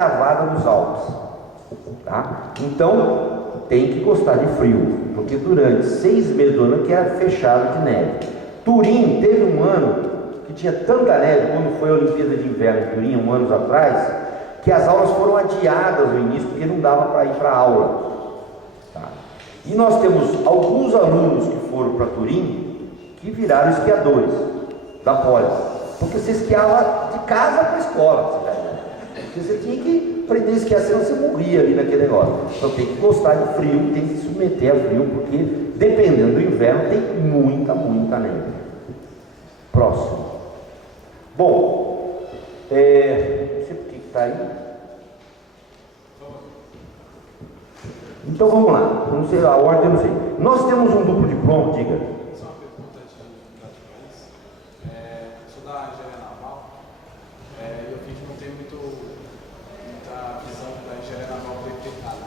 gravada nos Alpes, tá? Então tem que gostar de frio, porque durante 6 meses do ano que era fechado de neve. Turim teve um ano que tinha tanta neve, quando foi a Olimpíada de Inverno em Turim, anos atrás, que as aulas foram adiadas no início, porque não dava para ir para a aula, tá? E nós temos alguns alunos que foram para Turim, que viraram esquiadores da Poli, porque você esquiava de casa para a escola, porque você tinha que aprender a esquiar, senão você morria ali naquele negócio. Então tem que gostar de frio, tem que se submeter a frio, porque dependendo do inverno tem muita neve. Próximo. Bom, não sei por que está aí. Então vamos lá, não sei a ordem, eu não sei. Nós temos um duplo diploma, diga. Só uma pergunta de país. Eu sou da engenharia naval e eu vi que não tem muita visão da engenharia naval aplicada.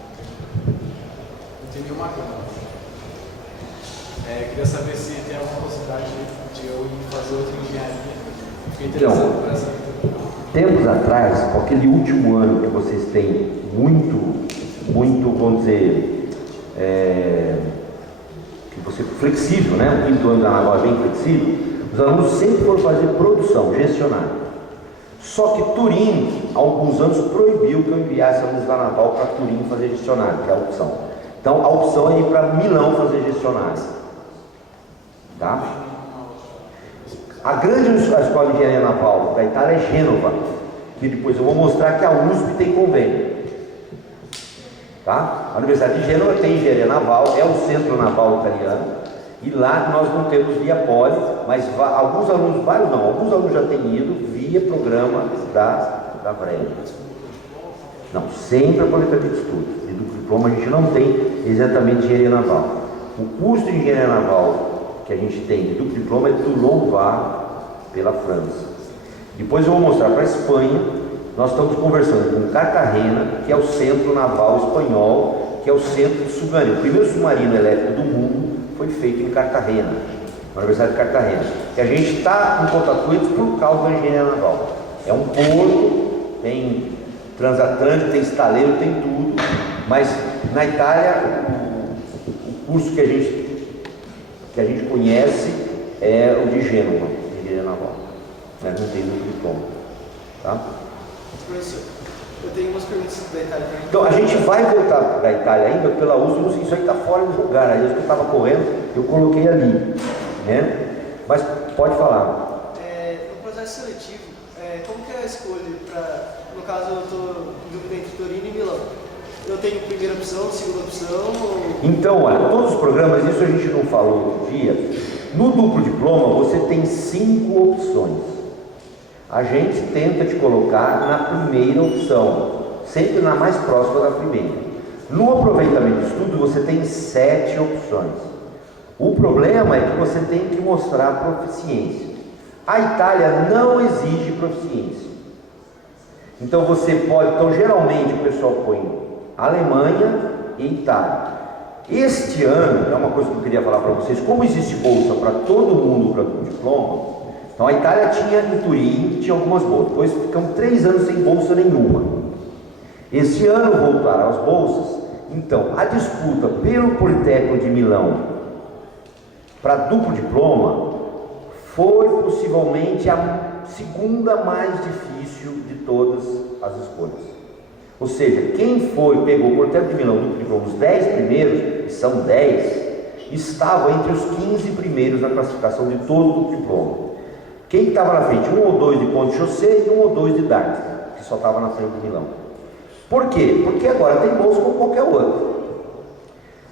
Não tem nenhuma grana. Queria saber se tem alguma possibilidade de eu ir fazer outra engenharia. Fiquei interessado por essa. Tempos atrás, com aquele último ano que vocês têm muito, vamos dizer, que você flexível, né? O quinto ano da naval é bem flexível. Os alunos sempre foram fazer produção, gestionária. Só que Turim, há alguns anos, proibiu que eu enviasse alunos da naval para Turim fazer gestionário, que é a opção. Então a opção é ir para Milão fazer gestionário, tá? A grande escola de engenharia naval da Itália é Gênova, que depois eu vou mostrar que a USP tem convênio, tá? A Universidade de Gênova tem engenharia naval, é o centro naval italiano, e lá nós não temos via Poli, mas alguns alunos já têm ido via programa da VREG. Não, sempre a Politécnica de Estudos. E do diploma a gente não tem exatamente engenharia naval. O curso de engenharia naval que a gente tem de duplo diploma é Toulon-Var, pela França. Depois eu vou mostrar para a Espanha. Nós estamos conversando com Cartagena, que é o centro naval espanhol, que é o centro de submarino. O primeiro submarino elétrico do mundo foi feito em Cartagena, na Universidade de Cartagena. E a gente está em contato com eles por causa da engenharia naval. É um porto, tem transatlântico, tem estaleiro, tem tudo. Mas na Itália, o curso que a gente conhece é o de Gênova, de engenharia naval. Mas não tem muito diploma, tá? Professor, eu tenho umas perguntas da Itália para Então, a gente vai voltar da Itália ainda pela USP, isso aí está fora de lugar, aí eu estava correndo, eu coloquei ali, né? Mas pode falar. No processo seletivo, como que é a escolha para, no caso eu estou em dúvida entre Torino e Milão, eu tenho primeira opção, segunda opção? Ou... Então, olha, todos os programas, isso a gente não falou outro dia, no duplo diploma você tem 5 opções. A gente tenta te colocar na primeira opção, sempre na mais próxima da primeira. No aproveitamento de estudo você tem 7 opções. O problema é que você tem que mostrar proficiência. A Itália não exige proficiência. Então geralmente o pessoal põe Alemanha e Itália. Este ano, é uma coisa que eu queria falar para vocês, como existe bolsa para todo mundo para o diploma. Então a Itália tinha em Turim, tinha algumas bolsas, depois ficamos 3 anos sem bolsa nenhuma. Esse ano voltaram as bolsas. Então a disputa pelo Politécnico de Milão para duplo diploma foi possivelmente a segunda mais difícil de todas as escolhas. Ou seja, quem pegou o Politécnico de Milão duplo diploma, os 10 primeiros, que são 10, estavam entre os 15 primeiros na classificação de todo o duplo diploma. Quem estava na frente? 1 ou 2 de Ponte Chaussée e 1 ou 2 de Darmstadt, que só estava na frente de Milão. Por quê? Porque agora tem bolsa como qualquer outro.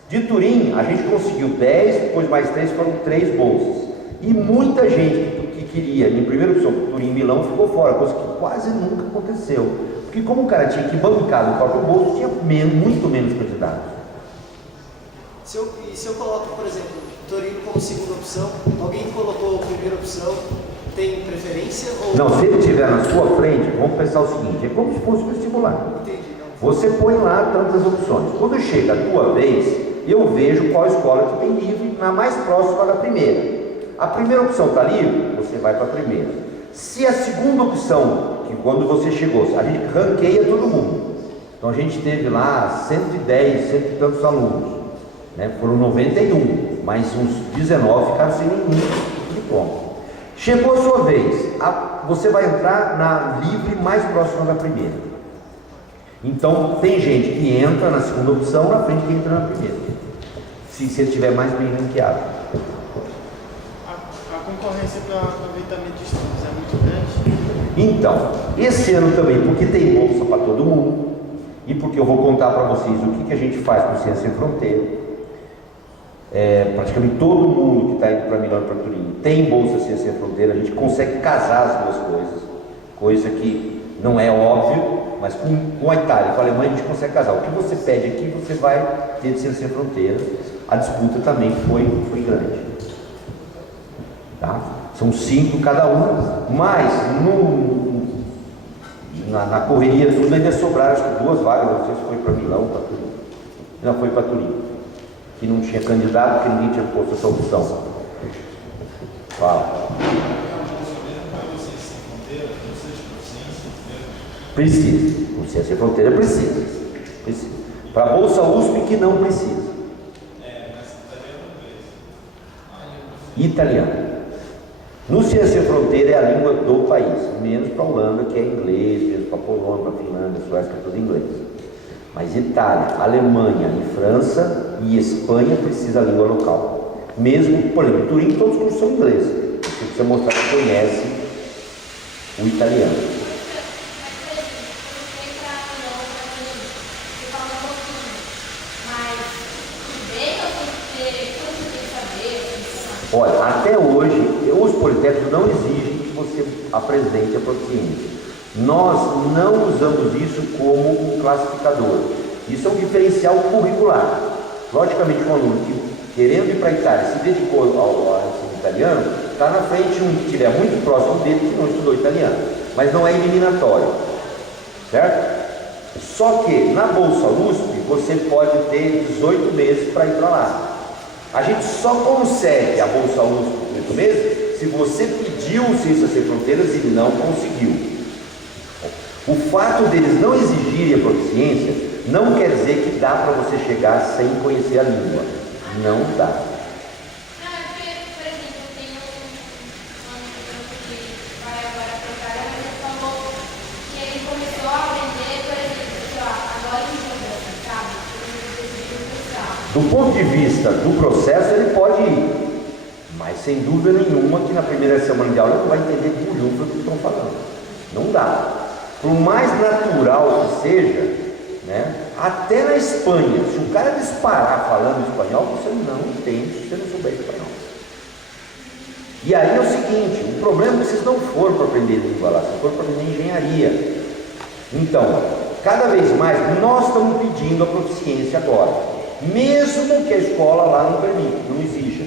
De Turim, a gente conseguiu 10, depois mais 3, foram 3 bolsas. E muita gente que queria, em primeira opção, Turim e Milão, ficou fora, coisa que quase nunca aconteceu. Porque como o cara tinha que bancar o próprio bolso, tinha muito menos candidatos. Se eu coloco, por exemplo, Torino como segunda opção, alguém colocou primeira opção, tem preferência? Ou... Não, se ele estiver na sua frente, vamos pensar o seguinte, é como se fosse um vestibular. Entendi, não. Você põe lá tantas opções. Quando chega a tua vez, eu vejo qual escola que tem livre na mais próxima da primeira. A primeira opção está livre, você vai para a primeira. Se a segunda opção que quando você chegou, a gente ranqueia todo mundo. Então a gente teve lá 110, cento e tantos alunos, né? Foram 91, mas uns 19 ficaram sem nenhum diploma. Chegou a sua vez, você vai entrar na livre mais próxima da primeira. Então tem gente que entra na segunda opção na frente que entra na primeira, se ele estiver mais bem ranqueado. A concorrência para aproveitamento de estudos é muito grande? Então, esse ano também, porque tem bolsa para todo mundo, e porque eu vou contar para vocês o que a gente faz com Ciência Sem Fronteira. Praticamente todo mundo que está indo para Milão e para Turim tem bolsa Ciência Sem Fronteira. A gente consegue casar as duas coisas, coisa que não é óbvio, mas com a Itália, com a Alemanha a gente consegue casar. O que você pede aqui, você vai ter de Ciência Sem Fronteira. A disputa também foi grande. Tá? São 5 cada um, mas na correria tudo ainda sobraram, acho que 2 vagas, não sei se foi para Milão ou para Turim. Não, foi para Turim, que não tinha candidato, porque ninguém tinha posto essa opção. Fala. Precisa. Com Ciência Sem Fronteira precisa. Para a Bolsa USP que não precisa. Italiano. No Ciência Sem Fronteira é a língua do país, menos para a Holanda, que é inglês, menos para a Polônia, para a Finlândia, Suécia, que é tudo inglês. Mas Itália, Alemanha e França e Espanha precisa da língua local. Mesmo, por exemplo, em Turim todos os cursos são ingleses. Você precisa mostrar que conhece o italiano. Olha, até hoje, os politécnicos não exigem que você apresente a proficiência. Nós não usamos isso como um classificador. Isso é um diferencial curricular. Logicamente, um aluno que, querendo ir para a Itália, se dedicou ao ensino italiano, está na frente um que estiver muito próximo dele que não estudou italiano. Mas não é eliminatório. Certo? Só que na Bolsa USP, você pode ter 18 meses para ir para lá. A gente só consegue a Bolsa USP por 8 meses se você pediu o Ciências Sem Fronteiras e não conseguiu. O fato deles não exigirem a proficiência não quer dizer que dá para você chegar sem conhecer a língua. Não dá. Do ponto de vista do processo, ele pode ir, mas sem dúvida nenhuma que na primeira semana de aula ele não vai entender bulhufas do que estão falando. Não dá. Por mais natural que seja, né, até na Espanha, se o cara disparar falando espanhol, você não entende se você não souber espanhol. E aí é o seguinte, o problema é que vocês não foram para aprender língua lá, vocês foram para aprender engenharia. Então, cada vez mais, nós estamos pedindo a proficiência agora. Mesmo que a escola lá não permita, não exija,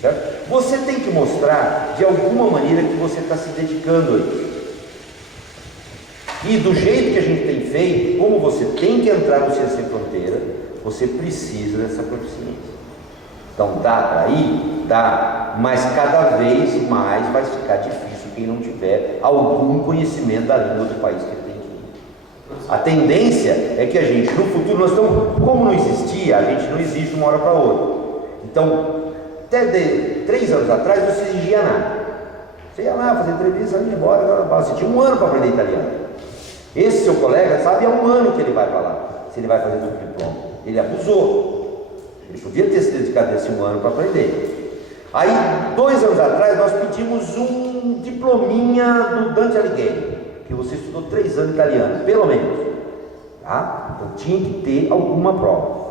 certo? Você tem que mostrar de alguma maneira que você está se dedicando a isso. E do jeito que a gente tem feito, como você tem que entrar no Ciência Sem Fronteira, você precisa dessa proficiência. Então dá para ir? Dá, mas cada vez mais vai ficar difícil quem não tiver algum conhecimento da língua do país que ele tem que ir. A tendência é que a gente, no futuro, nós estamos, como não existia, a gente não exige de uma hora para outra. Então, até 3 anos atrás, não se exigia nada. Você ia lá fazer entrevista, ia embora, agora você tinha 1 ano para aprender italiano. Esse seu colega sabe há 1 ano que ele vai para lá, se ele vai fazer o diploma. Ele abusou. Ele podia ter se dedicado esse 1 ano para aprender. Aí, 2 anos atrás, nós pedimos um diplominha do Dante Alighieri, que você estudou 3 anos italiano, pelo menos. Tá? Então tinha que ter alguma prova.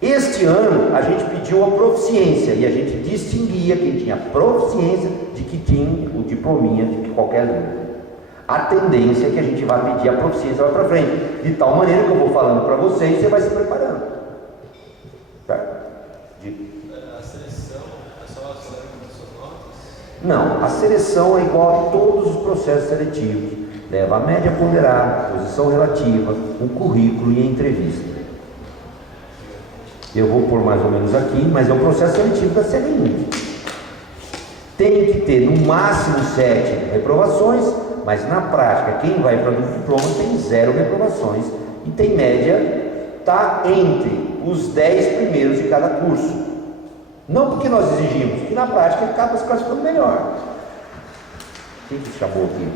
Este ano a gente pediu a proficiência e a gente distinguia quem tinha proficiência de que tinha o diplominha de qualquer língua. A tendência é que a gente vai pedir a proficiência lá para frente, de tal maneira que eu vou falando para vocês e você vai se preparando. Certo? A seleção é só as suas notas? Não, a seleção é igual a todos os processos seletivos. Leva a média ponderada, posição relativa, o currículo e a entrevista. Eu vou pôr mais ou menos aqui, mas é o processo seletivo da CNI. Tem que ter no máximo 7 reprovações, Mas na prática, quem vai para o duplo diploma tem 0 reprovações e tem média, está entre os 10 primeiros de cada curso. Não porque nós exigimos, porque na prática ele acaba se classificando melhor. Quem que chamou aqui?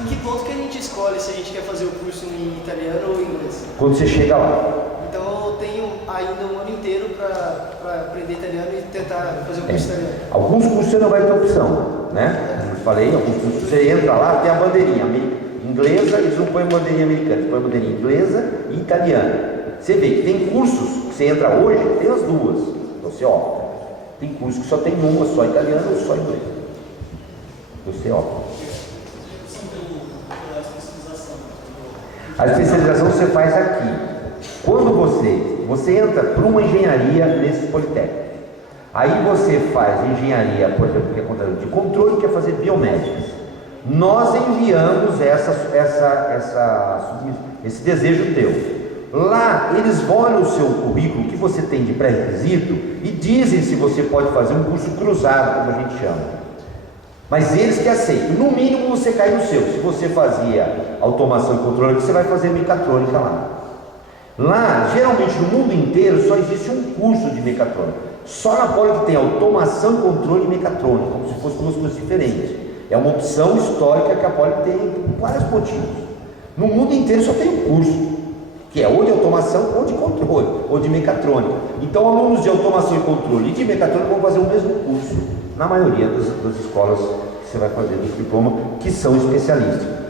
Em que ponto que a gente escolhe se a gente quer fazer o curso em italiano ou em inglês? Quando você chega lá. Então eu tenho ainda um ano inteiro para aprender italiano e tentar fazer o curso italiano. Alguns cursos você não vai ter opção, né? Como eu falei, alguns cursos você entra lá, tem a bandeirinha inglesa, eles não põem bandeirinha americana, eles põem bandeirinha inglesa e italiana. Você vê que tem cursos que você entra hoje, tem as duas, então você opta. Tem cursos que só tem uma, só italiano ou só inglês. Você opta. A especialização você faz aqui. Quando você entra para uma engenharia nesses politécnicos, aí você faz engenharia, por exemplo, que é contador de controle, que é fazer biomédicas. Nós enviamos esse desejo teu. Lá eles olham o seu currículo, que você tem de pré-requisito, e dizem se você pode fazer um curso cruzado, como a gente chama. Mas eles que aceitam. No mínimo você cai no seu. Se você fazia automação e controle, você vai fazer mecatrônica lá. Lá, geralmente no mundo inteiro, só existe um curso de mecatrônica. Só na Poli que tem automação, controle e mecatrônica, como se fossem duas coisas diferentes. É uma opção histórica que a Poli tem por vários motivos. No mundo inteiro só tem um curso, que é ou de automação, ou de controle, ou de mecatrônica. Então, alunos de automação e controle e de mecatrônica vão fazer o mesmo curso, na maioria das escolas que você vai fazer do diploma, que são especialistas.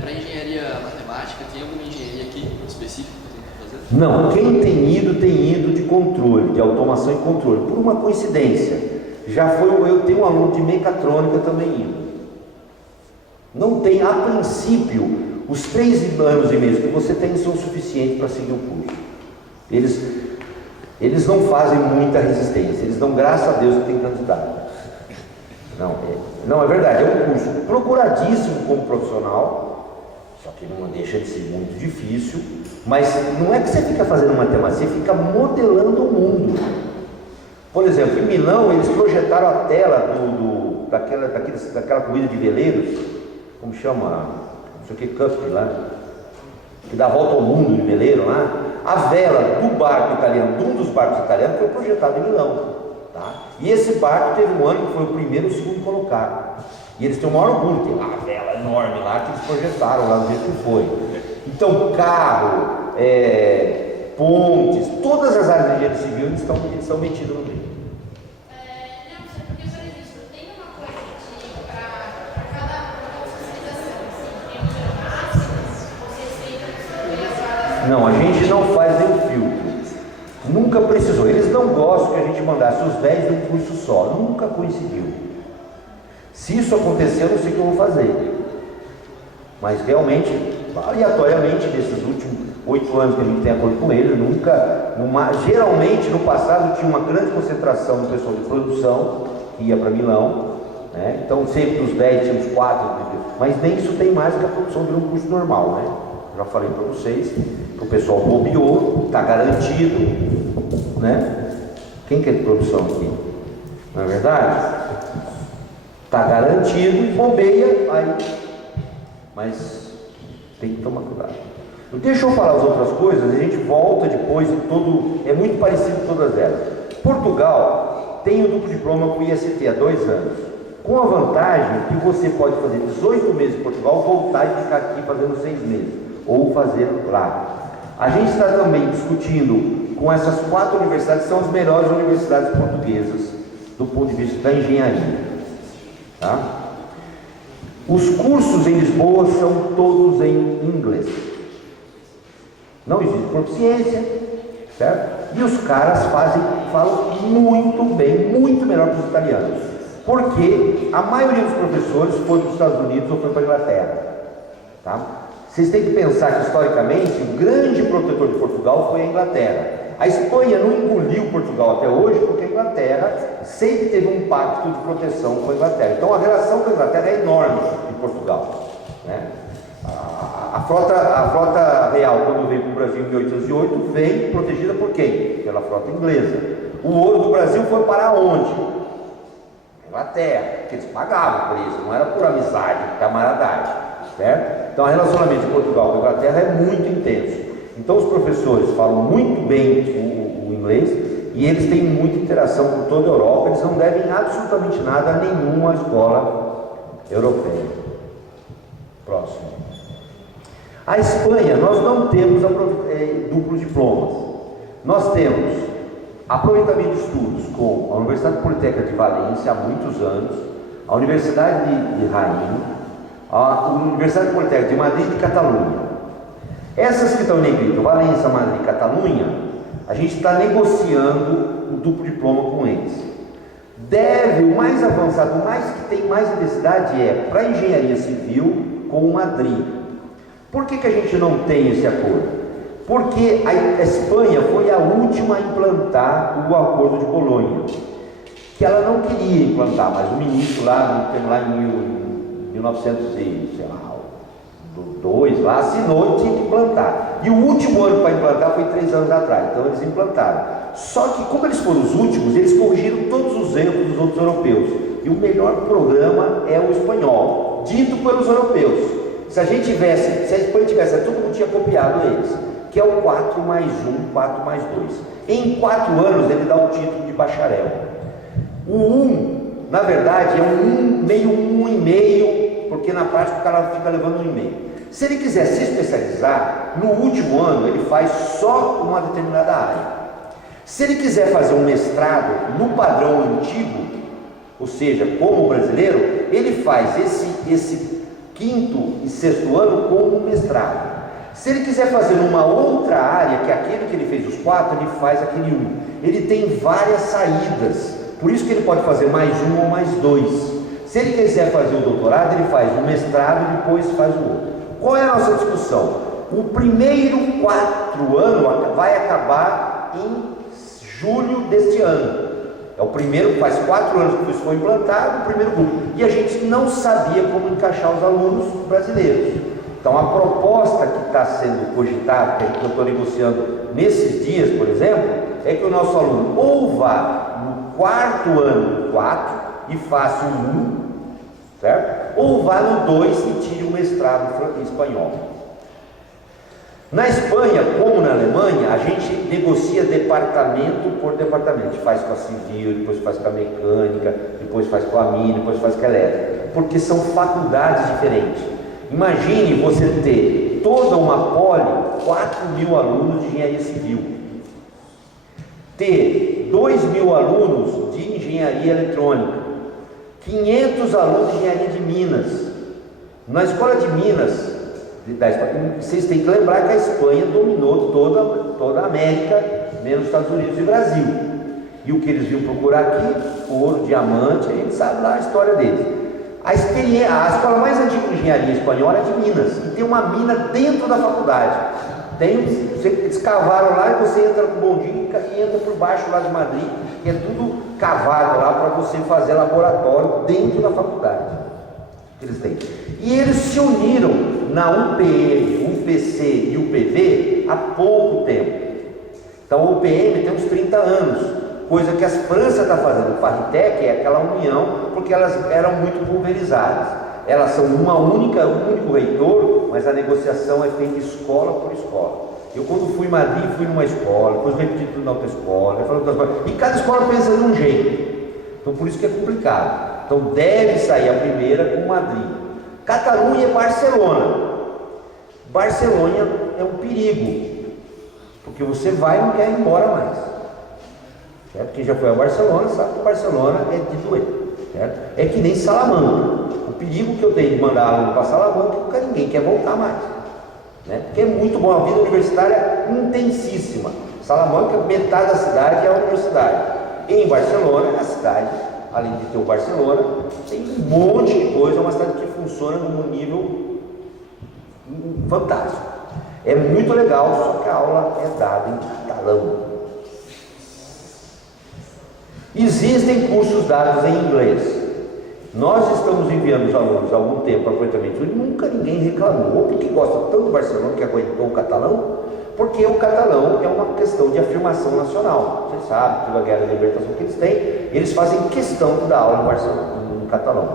Para engenharia matemática, tem alguma engenharia aqui específica que tem que fazer? Não, quem tem ido de controle, de automação e controle, por uma coincidência. Eu tenho um aluno de mecatrônica também indo. Não tem, a princípio, os 3 anos e meio que você tem são suficientes para seguir o curso. Eles não fazem muita resistência, eles dão graças a Deus que tem candidato. Não, é verdade, é um curso procuradíssimo como profissional, só que não deixa de ser muito difícil, mas não é que você fica fazendo matemática, você fica modelando o mundo. Por exemplo, em Milão, eles projetaram a tela daquela corrida de veleiros, como chama, não sei o que, Cup lá, que dá a volta ao mundo de veleiro lá. A vela do barco italiano, de um dos barcos italianos, foi projetado em Milão. Tá? E esse barco teve um ano que foi o primeiro e o segundo colocado. E eles têm o maior orgulho, tem uma vela enorme lá que eles projetaram lá do jeito que foi. Então, carro, pontes, todas as áreas de engenharia civil eles estão metidos no meio. Porque, por exemplo, tem uma coisa para cada especialização, assim, tem um número máximo, vocês têm Não, a gente não faz nenhum filtro. Nunca precisou. Eles não gostam que a gente mandasse os 10 de um curso só. Nunca coincidiu. Se isso acontecer, eu não sei o que eu vou fazer. Mas realmente, aleatoriamente, nesses últimos 8 anos que a gente tem acordo com eles, geralmente no passado tinha uma grande concentração do pessoal de produção que ia para Milão, né? Então sempre dos 10 tinha uns 4, mas nem isso tem mais, que a produção virou um curso normal, né? Já falei para vocês que o pessoal bobeou, está garantido, né? Quem quer de produção aqui? Não é verdade? Está garantido, bobeia, aí. Mas tem que tomar cuidado. Deixa eu falar as outras coisas, a gente volta depois, é muito parecido todas elas. Portugal tem o duplo diploma com o IST há 2 anos, com a vantagem que você pode fazer 18 meses em Portugal, voltar e ficar aqui fazendo 6 meses, ou fazer lá. A gente está também discutindo com essas 4 universidades, que são as melhores universidades portuguesas do ponto de vista da engenharia. Tá? Os cursos em Lisboa são todos em inglês. Não existe proficiência, certo? E os caras falam muito bem, muito melhor que os italianos. Porque a maioria dos professores foi para os Estados Unidos ou foi para a Inglaterra. Tá? Vocês têm que pensar que, historicamente, o grande protetor de Portugal foi a Inglaterra. A Espanha não engoliu Portugal até hoje, porque a Inglaterra sempre teve um pacto de proteção com a Inglaterra. Então a relação com a Inglaterra é enorme em Portugal, né? A frota real, quando veio para o Brasil em 1808, veio protegida por quem? Pela frota inglesa. O ouro do Brasil foi para onde? Inglaterra, porque eles pagavam por isso, não era por amizade, por camaradagem, certo? Então, o relacionamento de Portugal com a Inglaterra é muito intenso. Então, os professores falam muito bem o inglês e eles têm muita interação com toda a Europa, eles não devem absolutamente nada a nenhuma escola europeia. Próximo. A Espanha, nós não temos duplo diplomas. Nós temos aproveitamento de estudos com a Universidade Politécnica de Valência há muitos anos, a Universidade de Rainha, a Universidade Politécnica de Madrid e de Catalunha. Essas que estão em negrito, Valência, Madrid e Catalunha, a gente está negociando o duplo diploma com eles. O mais avançado, o mais que tem mais necessidade é para engenharia civil com Madrid. Por que a gente não tem esse acordo? Porque a Espanha foi a última a implantar o Acordo de Bolonha, que ela não queria implantar, mas o ministro lá em 1902 lá assinou e tinha que implantar. E o último ano para implantar foi 3 anos atrás, então eles implantaram. Só que como eles foram os últimos, eles corrigiram todos os erros dos outros europeus. E o melhor programa é o espanhol, dito pelos europeus. Se a Espanha tivesse, todo mundo tinha copiado eles, que é o 4+1, 4+2. Em 4 anos ele dá o título de bacharel. O 1, na verdade, é um 1,5, porque na prática o cara fica levando 1,5. Se ele quiser se especializar, no último ano ele faz só uma determinada área. Se ele quiser fazer um mestrado no padrão antigo, ou seja, como brasileiro, ele faz esse 5º e 6º ano como um mestrado. Se ele quiser fazer numa outra área, que é aquele que ele fez os 4, ele faz aquele 1. Ele tem várias saídas, por isso que ele pode fazer +1 ou +2. Se ele quiser fazer o doutorado, ele faz um mestrado e depois faz o outro. Qual é a nossa discussão? O primeiro 4 anos vai acabar em julho deste ano. É o primeiro, faz 4 anos que isso foi implantado, o primeiro grupo. E a gente não sabia como encaixar os alunos brasileiros. Então, a proposta que está sendo cogitada, que eu estou negociando nesses dias, por exemplo, é que o nosso aluno ou vá no 4º ano 4 e faça o 1, certo? Ou vá no 2 e tire o mestrado em espanhol. Na Espanha, como na Alemanha, a gente negocia departamento por departamento. A gente faz com a civil, depois faz com a mecânica, depois faz com a mina, depois faz com a elétrica, porque são faculdades diferentes. Imagine você ter toda uma poli, 4.000 alunos de engenharia civil, ter 2.000 alunos de engenharia eletrônica, 500 alunos de engenharia de Minas. Na escola de Minas, vocês têm que lembrar que a Espanha dominou toda a América, menos Estados Unidos e Brasil. E o que eles vinham procurar aqui, ouro, diamante, a gente sabe lá a história deles. A escola mais antiga de engenharia espanhola é de Minas, e tem uma mina dentro da faculdade. Eles cavaram lá e você entra com o bondinho e entra por baixo lá de Madrid, que é tudo cavado lá para você fazer laboratório dentro da faculdade. Eles têm. E eles se uniram na UPM, UPC e UPV há pouco tempo. Então a UPM tem uns 30 anos, coisa que a França está fazendo. O Paritec é aquela união, porque elas eram muito pulverizadas. Elas são um único reitor, mas a negociação é feita escola por escola. Eu quando fui em Madrid, fui numa escola, depois repeti tudo na outra escola, e cada escola pensa de um jeito. Então por isso que é complicado. Então deve sair a primeira com Madrid. Catalunha é Barcelona. Barcelona é um perigo, porque você vai e não quer ir embora mais. Certo? Quem já foi a Barcelona sabe que Barcelona é de doer. Certo? É que nem Salamanca. O perigo que eu tenho de mandar aluno para Salamanca é que ninguém quer voltar mais. Né? Porque é muito bom, a vida universitária intensíssima. Salamanca, metade da cidade é a universidade. Em Barcelona, a cidade, além de ter o Barcelona, tem um monte de coisa, é uma cidade que funciona num nível fantástico. É muito legal, só que a aula é dada em catalão. Existem cursos dados em inglês. Nós estamos enviando os alunos há algum tempo para aproveitamento e nunca ninguém reclamou, ou porque gosta tanto do Barcelona que aguentou o catalão, porque o catalão é uma questão de afirmação nacional. Você sabe, toda a guerra de libertação que eles têm, eles fazem questão de dar aula em Barcelona, no catalão.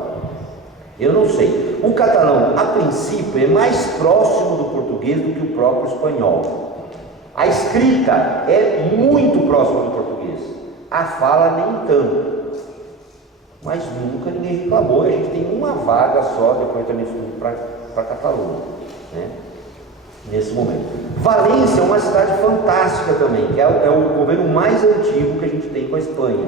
Eu não sei. O catalão, a princípio, é mais próximo do português do que o próprio espanhol. A escrita é muito próxima do português, a fala nem tanto. Mas nunca ninguém reclamou, a gente tem uma vaga só de aproveitamento para Catalunha, né? Nesse momento. Valência é uma cidade fantástica também, que é o governo mais antigo que a gente tem com a Espanha.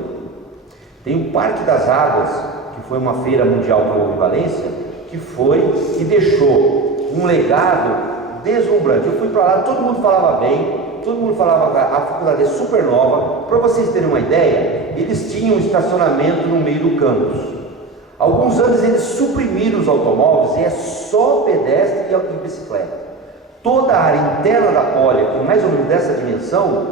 Tem o Parque das Águas, que foi uma feira mundial que houve em Valência, que deixou um legado deslumbrante. Eu fui para lá, todo mundo falava bem, todo mundo falava que a faculdade é super nova. Para vocês terem uma ideia, eles tinham um estacionamento no meio do campus. Alguns anos eles suprimiram os automóveis e é só pedestre e bicicleta. Toda a área interna da Poli, que mais ou menos dessa dimensão,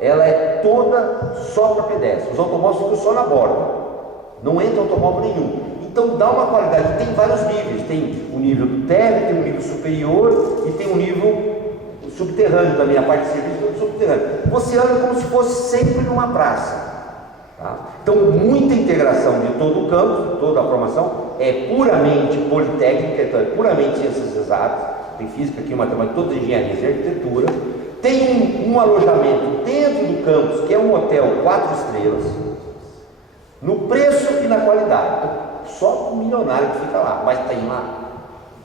ela é toda só para pedestre. Os automóveis ficam só na borda, não entra automóvel nenhum. Então dá uma qualidade, tem vários níveis. Tem o nível do térreo, tem o nível superior e tem o nível subterrâneo também, a parte de serviço do subterrâneo. Você anda como se fosse sempre numa praça. Tá? Então, muita integração de todo o campus, toda a formação é puramente politécnica, então é puramente ciências exatas, tem física, química, matemática, todas as engenharias e arquitetura. Tem um alojamento dentro do campus, que é um hotel 4 estrelas, no preço e na qualidade. Então, só o milionário que fica lá, mas tem lá.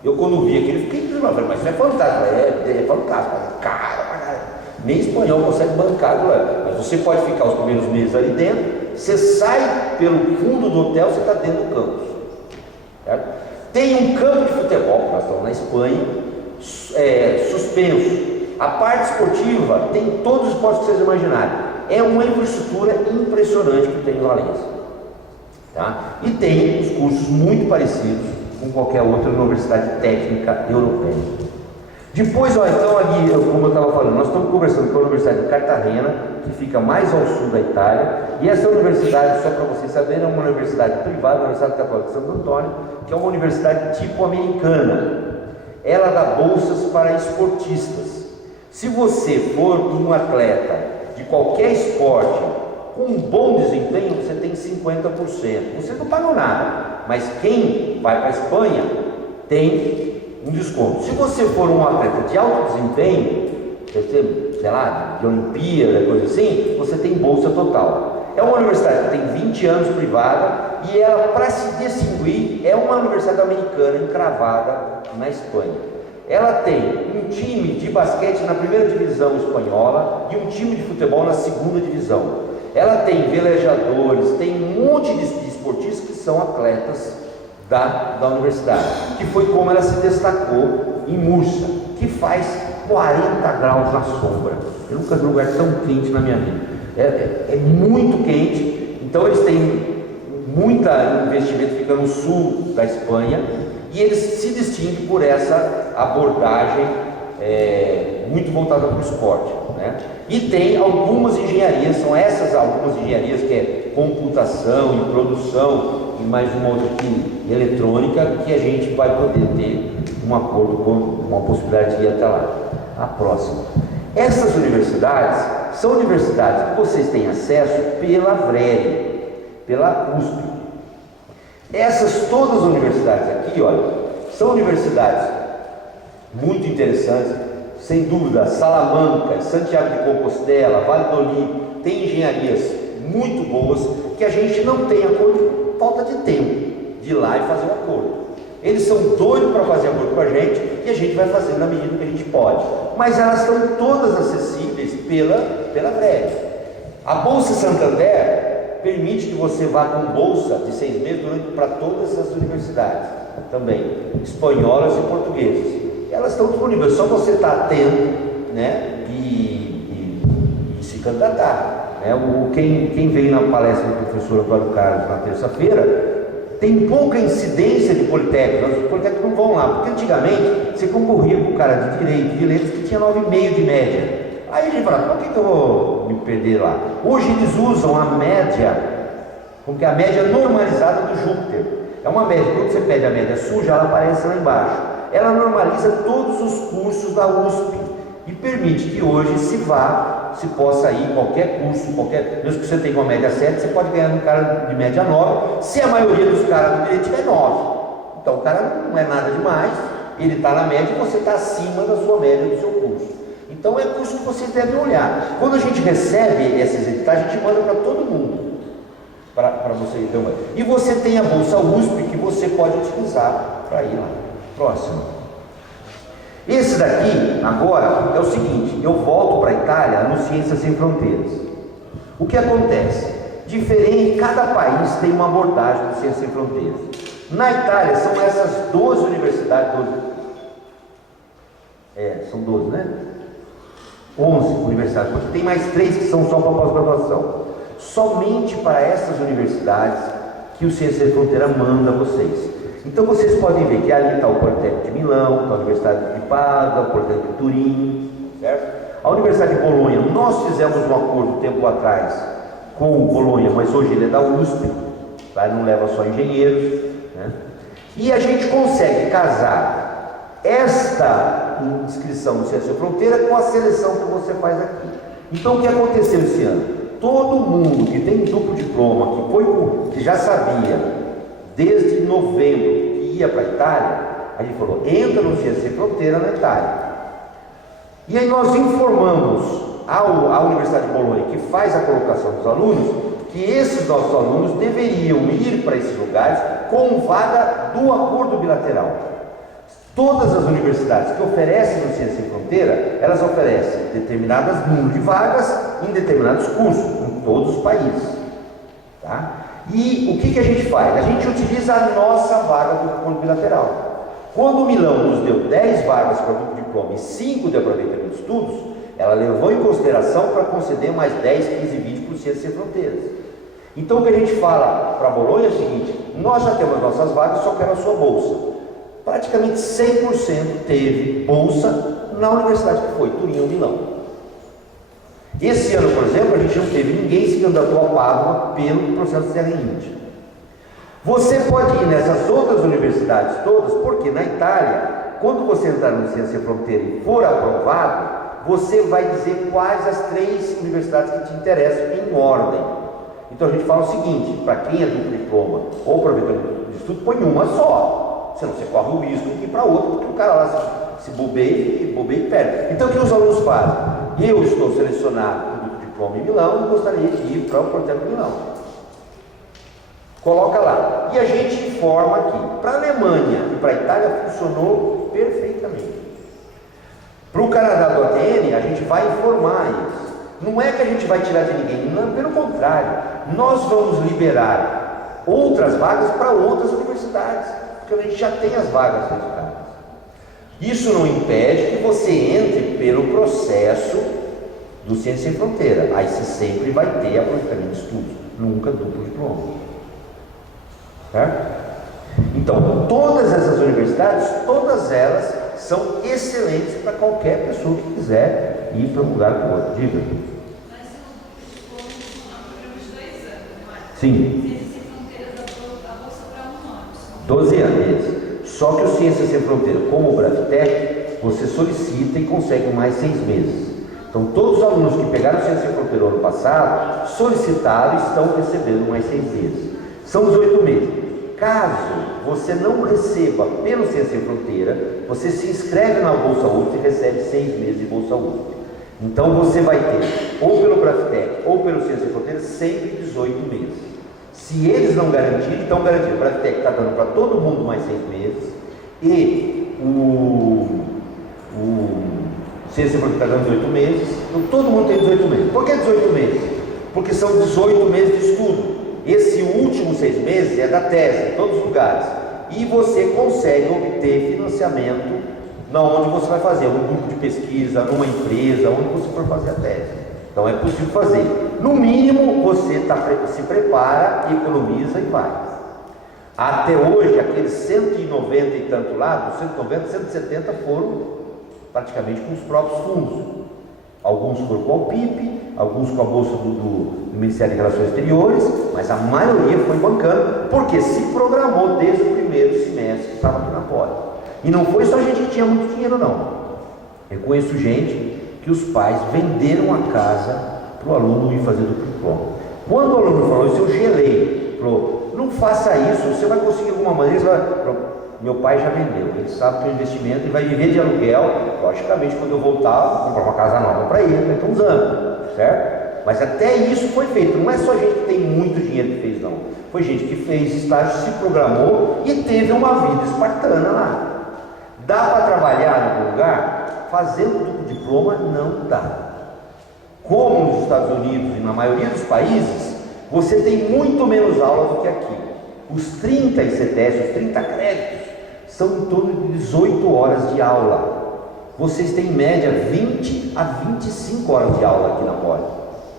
Eu quando vi aquilo, fiquei impressionado, mas isso é fantástico, é fantástico, é caro pra caramba. Nem espanhol consegue bancar, mas você pode ficar os primeiros meses ali dentro, você sai pelo fundo do hotel, você está dentro do campus. Certo? Tem um campo de futebol, nós estamos na Espanha, suspenso. A parte esportiva tem todos os esportes que vocês imaginarem. É uma infraestrutura impressionante que tem em Valência. Tá? E tem os cursos muito parecidos com qualquer outra universidade técnica europeia. Depois, então ali, como eu estava falando, nós estamos conversando com a Universidade de Cartagena, que fica mais ao sul da Itália, e essa universidade, só para vocês saberem, é uma universidade privada, a Universidade Católica de Santo Antônio, que é uma universidade tipo americana. Ela dá bolsas para esportistas. Se você for um atleta de qualquer esporte com um bom desempenho, você tem 50%. Você não paga nada, mas quem vai para a Espanha tem um desconto. Se você for um atleta de alto desempenho, sei lá, de Olimpíada, coisa assim, você tem bolsa total. É uma universidade que tem 20 anos privada e ela, para se distinguir, é uma universidade americana encravada na Espanha. Ela tem um time de basquete na primeira divisão espanhola e um time de futebol na segunda divisão. Ela tem velejadores, tem um monte de esportistas que são atletas da universidade, que foi como ela se destacou em Mursa, que faz 40 graus na sombra. Eu nunca vi um lugar tão quente na minha vida. É muito quente, então eles têm muito investimento, fica no sul da Espanha, e eles se distinguem por essa abordagem muito voltada para o esporte, né? E tem algumas engenharias, são essas algumas engenharias que é computação e produção, e mais uma outra aqui, eletrônica, que a gente vai poder ter um acordo com uma possibilidade de ir até lá. A próxima. Essas universidades são universidades que vocês têm acesso pela VRERE, pela USP. Essas todas as universidades aqui, olha, são universidades muito interessantes, sem dúvida. Salamanca, Santiago de Compostela, Valladolid, tem engenharias muito boas que a gente não tem acordo, falta de tempo de ir lá e fazer um acordo. Eles são doidos para fazer acordo com a gente e a gente vai fazer na medida que a gente pode. Mas elas estão todas acessíveis pela VRERE. A Bolsa Santander permite que você vá com bolsa de 6 meses para todas as universidades, também espanholas e portuguesas. Elas estão disponíveis, só você estar atento, né, e se candidatar. Né? Quem veio na palestra do professor Antônio Carlos na terça-feira, tem pouca incidência de politécnicos. Os politécnicos não vão lá, porque antigamente você concorria com o cara de direito, de letras, que tinha 9,5 de média. Aí a gente fala, por que eu vou me perder lá? Hoje eles usam a média, como que é a média normalizada do Júpiter. É uma média, quando você pede a média suja, ela aparece lá embaixo. Ela normaliza todos os cursos da USP e permite que hoje se possa ir qualquer curso, mesmo que você tenha uma média 7, você pode ganhar um cara de média 9, se a maioria dos caras do direito tiver 9. Então o cara não é nada demais, ele está na média e você está acima da sua média do seu curso. Então é curso que vocês devem olhar. Quando a gente recebe esses editais, a gente manda para todo mundo. Para você então, e você tem a bolsa USP que você pode utilizar para ir lá. Próximo. Esse daqui agora é o seguinte: eu volto para a Itália no Ciências Sem Fronteiras. O que acontece? Diferente, cada país tem uma abordagem do Ciências Sem Fronteiras. Na Itália são essas 12 universidades, são 12, né? 11 universidades, porque tem mais 3 que são só para pós-graduação. Somente para essas universidades que o Ciências Sem Fronteira manda vocês. Então vocês podem ver que ali está o Politécnico de Milão, está a Universidade de Padua, o Politécnico de Turim, certo? A Universidade de Bolonha, nós fizemos um acordo um tempo atrás com o Bolonha, mas hoje ele é da USP, tá? Ele não leva só engenheiros, né? E a gente consegue casar esta inscrição no Ciências Sem Fronteira com a seleção que você faz aqui. Então o que aconteceu esse ano? Todo mundo que tem duplo diploma, que já sabia desde novembro que ia para a Itália, a gente falou, entra no Ciências Sem Fronteira na Itália. E aí nós informamos à Universidade de Bolonha, que faz a colocação dos alunos, que esses nossos alunos deveriam ir para esses lugares com vaga do acordo bilateral. Todas as universidades que oferecem no Ciências Sem Fronteira, elas oferecem determinadas número de vagas em determinados cursos, em todos os países. Tá? E o que a gente faz? A gente utiliza a nossa vaga do acordo bilateral. Quando o Milão nos deu 10 vagas para duplo diploma e 5 de aproveitamento de estudos, ela levou em consideração para conceder mais 10, 15, 20 para o Ciências Sem Fronteiras. Então o que a gente fala para Bolonha é o seguinte: nós já temos nossas vagas, só quero a sua bolsa. Praticamente 100% teve bolsa na universidade que foi, Turim ou Milão. Esse ano, por exemplo, a gente não teve ninguém se candidatou a Pádua pelo processo de Terra Índia. Você pode ir nessas outras universidades todas, porque na Itália, quando você entrar no Ciências Sem Fronteira e for aprovado, você vai dizer quais as 3 universidades que te interessam em ordem. Então a gente fala o seguinte: para quem é duplo diploma ou aproveitamento de estudo, põe uma só. Senão você corre o risco de ir para outra, porque o cara lá se bobeia e perde. Então o que os alunos fazem? Eu estou selecionado com duplo diploma em Milão e gostaria de ir para o Politécnico de Milão. Coloca lá. E a gente informa aqui. Para a Alemanha e para a Itália funcionou perfeitamente. Para o Canadá do ATN, a gente vai informar eles. Não é que a gente vai tirar de ninguém, não, pelo contrário. Nós vamos liberar outras vagas para outras universidades, porque a gente já tem as vagas dedicadas. Isso não impede que você entre pelo processo do Ciências Sem Fronteira. Aí você sempre vai ter aproveitamento de estudos, nunca duplo diploma. Certo? Então, todas essas universidades, todas elas são excelentes para qualquer pessoa que quiser ir para um lugar para o outro. Diga. Mas o diploma é um programa de 2 anos, não é? Sim. Ciências Sem Fronteiras a bolsa para 1 ano só. 12 anos. Só que o Ciências Sem Fronteira, como o Bravitec, você solicita e consegue mais 6 meses. Então, todos os alunos que pegaram o Ciências Sem Fronteira no ano passado, solicitaram e estão recebendo mais 6 meses. São 18 meses. Caso você não receba pelo Ciências Sem Fronteira, você se inscreve na Bolsa USP e recebe 6 meses de Bolsa USP. Então você vai ter, ou pelo Bravitec ou pelo Ciências Sem Fronteira, sempre 18 meses. Se eles não garantirem, estão garantindo. O Bravitec está dando para todo mundo mais 6 meses e o Ciências Sem Fronteira está dando 18 meses. Então todo mundo tem 18 meses. Por que 18 meses? Porque são 18 meses de estudo. Esse último 6 meses é da tese, em todos os lugares. E você consegue obter financiamento na onde você vai fazer, um grupo de pesquisa, numa empresa, onde você for fazer a tese. Então é possível fazer. No mínimo, você se prepara, economiza e vai. Até hoje, aqueles 190 e tanto lá, dos 190, 170 foram praticamente com os próprios fundos. Alguns foram com o PIP, alguns com a bolsa do Ministério de Relações Exteriores, mas a maioria foi bancando, porque se programou desde o primeiro semestre que estava aqui na Poli. E não foi só gente que tinha muito dinheiro, não. Eu conheço gente que os pais venderam a casa para o aluno ir fazer duplo diploma. Quando o aluno falou isso, eu gelei. Falou, não faça isso, você vai conseguir alguma maneira. Meu pai já vendeu, ele sabe que é um investimento e vai viver de aluguel. Logicamente, quando eu voltar, vou comprar uma casa nova para ele, daqui a uns anos, certo? Mas até isso foi feito. Não é só gente que tem muito dinheiro que fez, não. Foi gente que fez estágio, se programou e teve uma vida espartana lá. Dá para trabalhar em algum lugar? Fazendo duplo diploma não dá. Como nos Estados Unidos e na maioria dos países, você tem muito menos aulas do que aqui. Os 30 ICTS, os 30 créditos, são em torno de 18 horas de aula. Vocês têm em média 20 a 25 horas de aula aqui na Poli,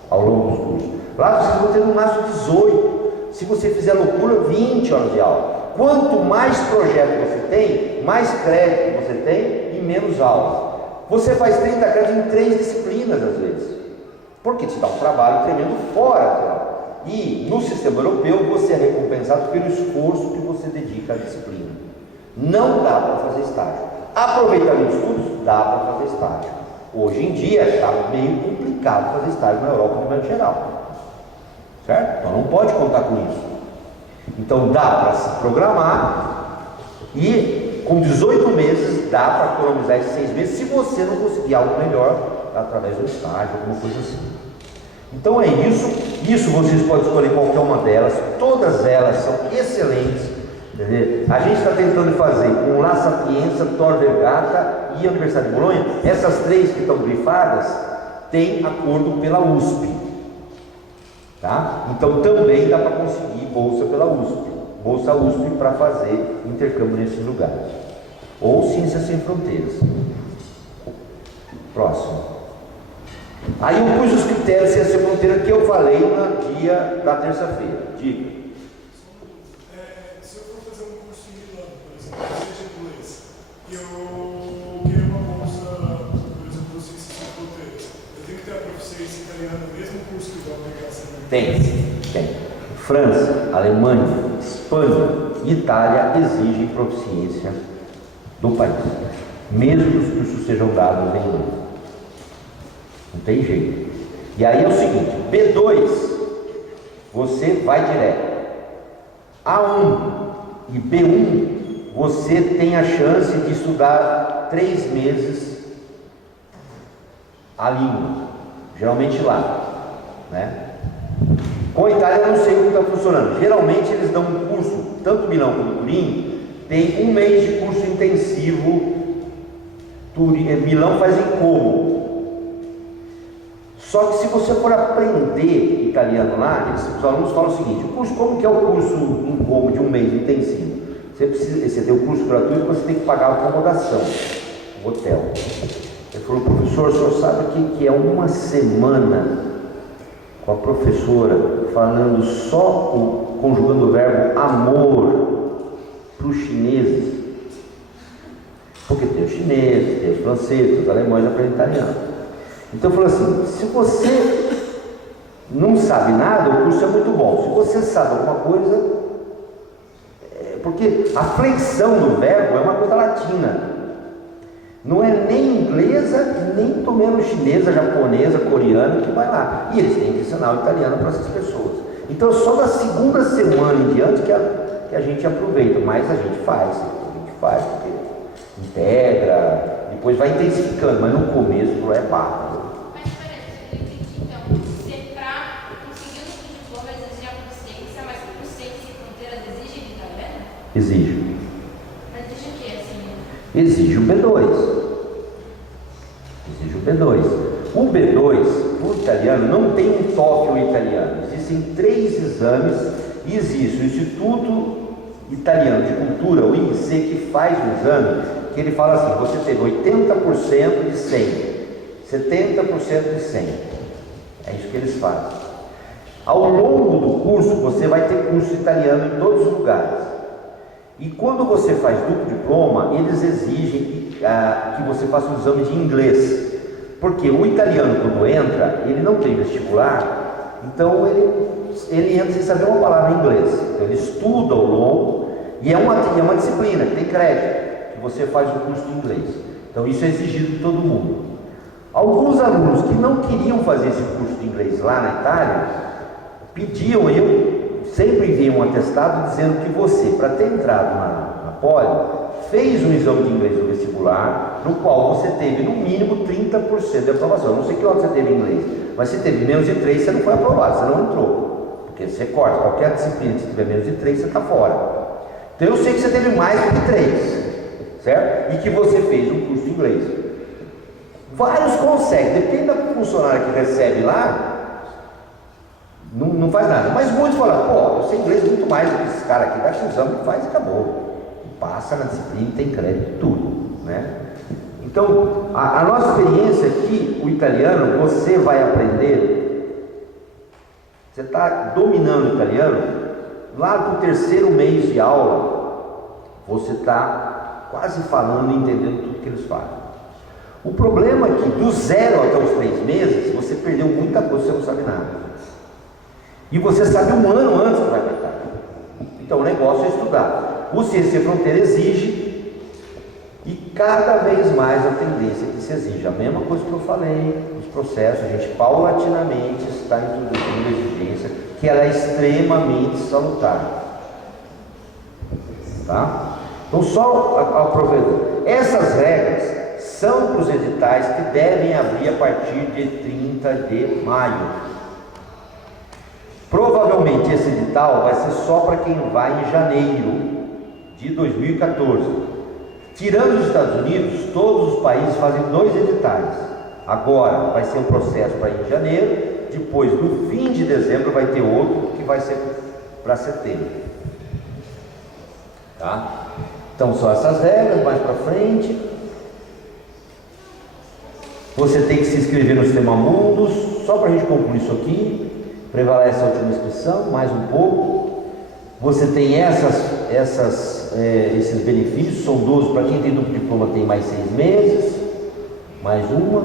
ao longo dos cursos. Lá vocês vão ter no máximo 18. Se você fizer loucura, 20 horas de aula. Quanto mais projeto você tem, mais crédito você tem e menos aulas. Você faz 30 créditos em 3 disciplinas às vezes, porque te dá um trabalho tremendo fora dela. E no sistema europeu você é recompensado pelo esforço que você dedica à disciplina. Não dá para fazer estágio. Aproveitamento de estudos, dá para fazer estágio. Hoje em dia está meio complicado fazer estágio na Europa de modo geral, certo? Então não pode contar com isso. Então dá para se programar e com 18 meses dá para economizar esses 6 meses se você não conseguir algo melhor através do estágio, alguma coisa assim. Então é isso. Isso vocês podem escolher qualquer uma delas. Todas elas são excelentes. Quer dizer, a gente está tentando fazer com La Sapienza, Tor Vergata e a Universidade de Bolonha. Essas 3 que estão grifadas têm acordo pela USP, tá? Então também dá para conseguir bolsa pela USP, bolsa USP para fazer intercâmbio nesses lugares, ou Ciências Sem Fronteiras. Próximo. Aí eu pus os critérios de Ciências Sem Fronteiras que eu falei no dia da terça-feira. Diga. Se eu for fazer um curso em Milão, por exemplo, seja inglês, e eu queria uma bolsa, por exemplo, Ciências Sem Fronteiras, eu tenho que ter a proficiência italiana no mesmo curso que eu vou pegar essa Tem. França, Alemanha, Espanha e Itália exigem proficiência do país, mesmo que os cursos sejam dados em inglês. Não tem jeito. E aí é o seguinte, B2 você vai direto. A1 e B1 você tem a chance de estudar 3 meses a língua, geralmente lá, né? Com a Itália eu não sei como está funcionando. Geralmente eles dão um curso, tanto Milão quanto Turim, tem 1 mês de curso intensivo. Milão faz em Como. Só que se você for aprender italiano lá, os alunos falam o seguinte: o curso, como que é o curso em Como de 1 mês intensivo? Você tem o curso gratuito, você tem que pagar a acomodação, o hotel. Ele falou: professor, o senhor sabe o que é 1 semana com a professora falando só conjugando o verbo amor para os chineses? Porque tem os chineses, tem os franceses, os alemães aprendem italiano. Então eu falo assim, se você não sabe nada, o curso é muito bom. Se você sabe alguma coisa, porque a flexão do verbo é uma coisa latina. Não é nem inglesa, nem muito menos chinesa, japonesa, coreana que vai lá. E eles têm que ensinar o italiano para essas pessoas. Então só da segunda semana em diante que a gente aproveita, mas a gente faz, porque integra, depois vai intensificando, mas no começo é barra. Mas, por exemplo, eu entendi, então, você para conseguir o diploma exige a proficiência, mas o Ciências Sem Fronteiras exige de italiano? Exige. Mas exige o quê, assim? Exige o B2. O B2, o italiano, não tem um TOEFL italiano. Existem 3 exames e existe o Instituto Italiano de Cultura, o INC, que faz o exame, que ele fala assim: você teve 80% de 100, 70% de 100. É isso que eles fazem. Ao longo do curso, você vai ter curso italiano em todos os lugares. E quando você faz duplo diploma, eles exigem que você faça um exame de inglês. Porque o italiano, quando entra, ele não tem vestibular, então ele entra sem saber uma palavra em inglês. Então ele estuda ao longo, e é uma disciplina que tem crédito, que você faz o curso de inglês. Então isso é exigido de todo mundo. Alguns alunos que não queriam fazer esse curso de inglês lá na Itália, pediam, eu sempre enviei um atestado dizendo que você, para ter entrado na Poli, fez um exame de inglês no vestibular, no qual você teve no mínimo 30% de aprovação. Eu não sei que nota você teve em inglês, mas se teve menos de 3, você não foi aprovado, você não entrou. Porque você corta qualquer disciplina, se tiver menos de 3, você está fora. Então eu sei que você teve mais do que 3, certo? E que você fez um curso de inglês. Vários conseguem, depende da funcionária que recebe lá, não faz nada. Mas muitos falam, pô, eu sei inglês muito mais do que esses caras aqui, dá o exame, faz e acabou. Passa na disciplina, tem crédito, tudo, né? Então, a nossa experiência aqui, o italiano, você vai aprender, você está dominando o italiano, lá pro 3º mês de aula, você está quase falando e entendendo tudo que eles falam. O problema é que do 0 até os 3 meses, você perdeu muita coisa, você não sabe nada. E você sabe um ano antes que vai apertar. Então o negócio é estudar. O Ciência Sem Fronteira exige, e cada vez mais a tendência é que se exige. A mesma coisa que eu falei, os processos, a gente paulatinamente está introduzindo a exigência, que ela é extremamente salutar. Tá? Então só aproveitando. Essas regras são para os editais que devem abrir a partir de 30 de maio. Provavelmente esse edital vai ser só para quem vai em janeiro de 2014. Tirando os Estados Unidos, todos os países fazem 2 editais. Agora vai ser um processo para ir em janeiro, depois no fim de dezembro vai ter outro que vai ser para setembro. Tá? Então são essas regras, mais para frente. Você tem que se inscrever no Sistema Mundus, só para a gente concluir isso aqui, prevalece a última inscrição, mais um pouco. Você tem esses benefícios, são 12, para quem tem duplo diploma tem mais 6 meses, mais uma.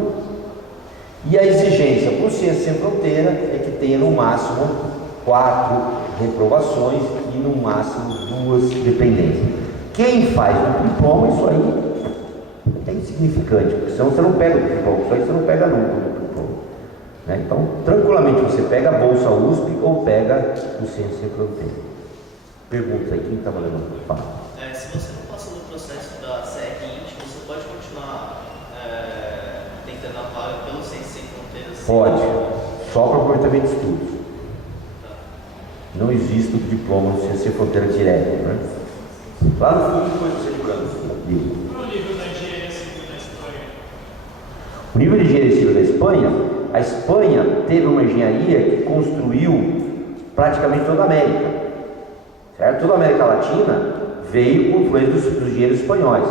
E a exigência por Ciência Sem Fronteira é que tenha no máximo 4 reprovações e no máximo 2 dependências. Quem faz duplo diploma, isso aí é insignificante, porque senão você não pega o diploma, isso aí você não pega nunca o diploma, né? Então, tranquilamente você pega a Bolsa USP ou pega o Ciência Sem Fronteira. Pergunta aí, quem estava levando? Fala. Se você não passou no processo da CR20, você pode continuar tentando a vaga pelo Ciência Sem Fronteiras? Pode, só para aproveitamento de estudos. Não existe o diploma no Ciência Sem Fronteira direto, né? Lá no fundo, depois você lembrando. O nível de engenharia civil da Espanha, a Espanha teve uma engenharia que construiu praticamente toda a América, certo? Toda a América Latina veio com influência dos engenheiros espanhóis.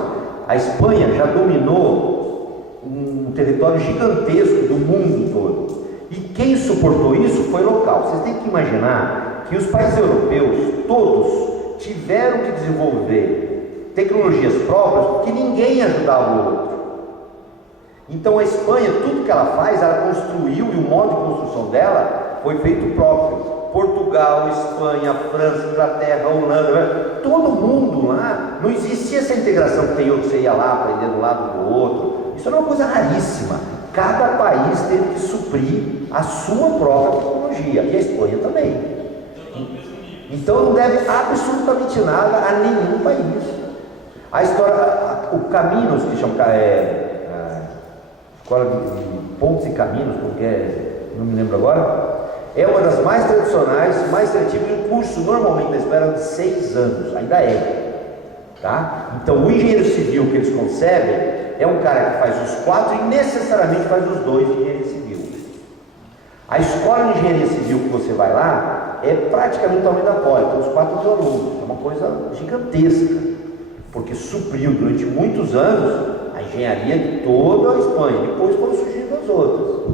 A Espanha já dominou um território gigantesco do mundo todo, e quem suportou isso foi local. Vocês têm que imaginar que os países europeus todos tiveram que desenvolver tecnologias próprias porque ninguém ajudava o outro. Então a Espanha, tudo que ela faz, ela construiu, e o modo de construção dela foi feito próprio. Portugal, Espanha, França, Inglaterra, Holanda, todo mundo lá, não existia essa integração que tem hoje, você ia lá aprender do lado do outro. Isso era uma coisa raríssima. Cada país teve que suprir a sua própria tecnologia, e a Espanha também. Então não deve absolutamente nada a nenhum país. A história, o Caminos, que chama Escola de Pontes e Caminhos, porque não me lembro agora, é uma das mais tradicionais, mais traditivas, e o curso normalmente da espera de 6 anos, ainda é. Tá? Então o engenheiro civil que eles concebem é um cara que faz os 4 e necessariamente faz os 2 de engenharia civil. A escola de engenharia civil que você vai lá é praticamente o tamanho da Poli, tem os 4 alunos, é uma coisa gigantesca, porque supriu durante muitos anos a engenharia de toda a Espanha, depois foram surgindo as outras,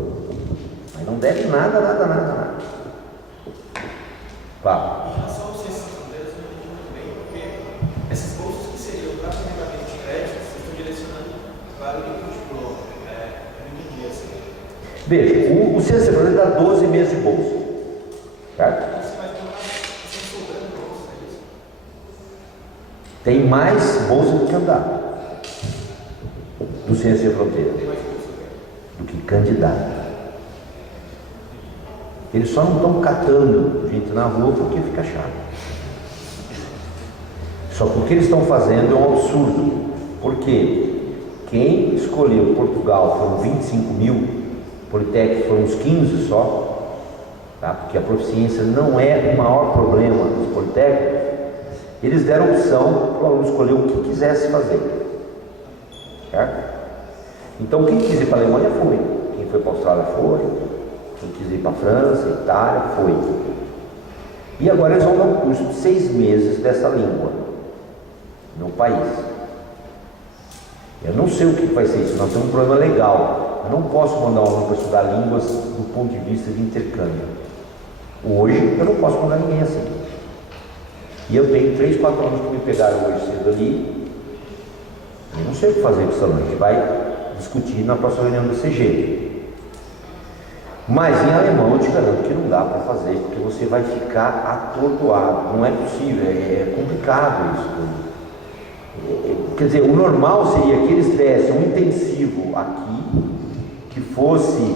mas não deve nada. Fala. Em relação aos Ciências Sem Fronteiras, eu não entendi muito bem, porque essas bolsas que seriam para carregamento de crédito, vocês estão direcionando para o diploma. Eu não entendi assim. Veja, o Ciência Fronteira dá 12 meses de bolsa, certo? Tem mais bolsa do que candidato do Ciência Sem Fronteira do que candidato. Eles só não estão catando gente na rua porque fica chato. Só que o que eles estão fazendo é um absurdo. Porque quem escolheu Portugal foram 25 mil, Politécnicos foram uns 15 só, tá? Porque a proficiência não é o maior problema dos Politécnicos. Eles deram opção para o aluno escolher o que quisesse fazer, certo? Então quem quis ir para a Alemanha foi, quem foi para a Austrália foi, quem quis ir para a França, Itália foi. E agora eles vão dar um curso de 6 meses dessa língua no país. Eu não sei o que vai ser isso, nós temos um problema legal. Eu não posso mandar um aluno para estudar línguas do ponto de vista de intercâmbio. Hoje eu não posso mandar ninguém assim. E eu tenho 3, 4 alunos que me pegaram hoje cedo ali. Eu não sei o que fazer com isso, a gente vai discutir na próxima reunião do CG. Mas em alemão eu te garanto que não dá para fazer, porque você vai ficar atordoado. Não é possível, é complicado isso tudo. Quer dizer, o normal seria que eles dessem um intensivo aqui, que fosse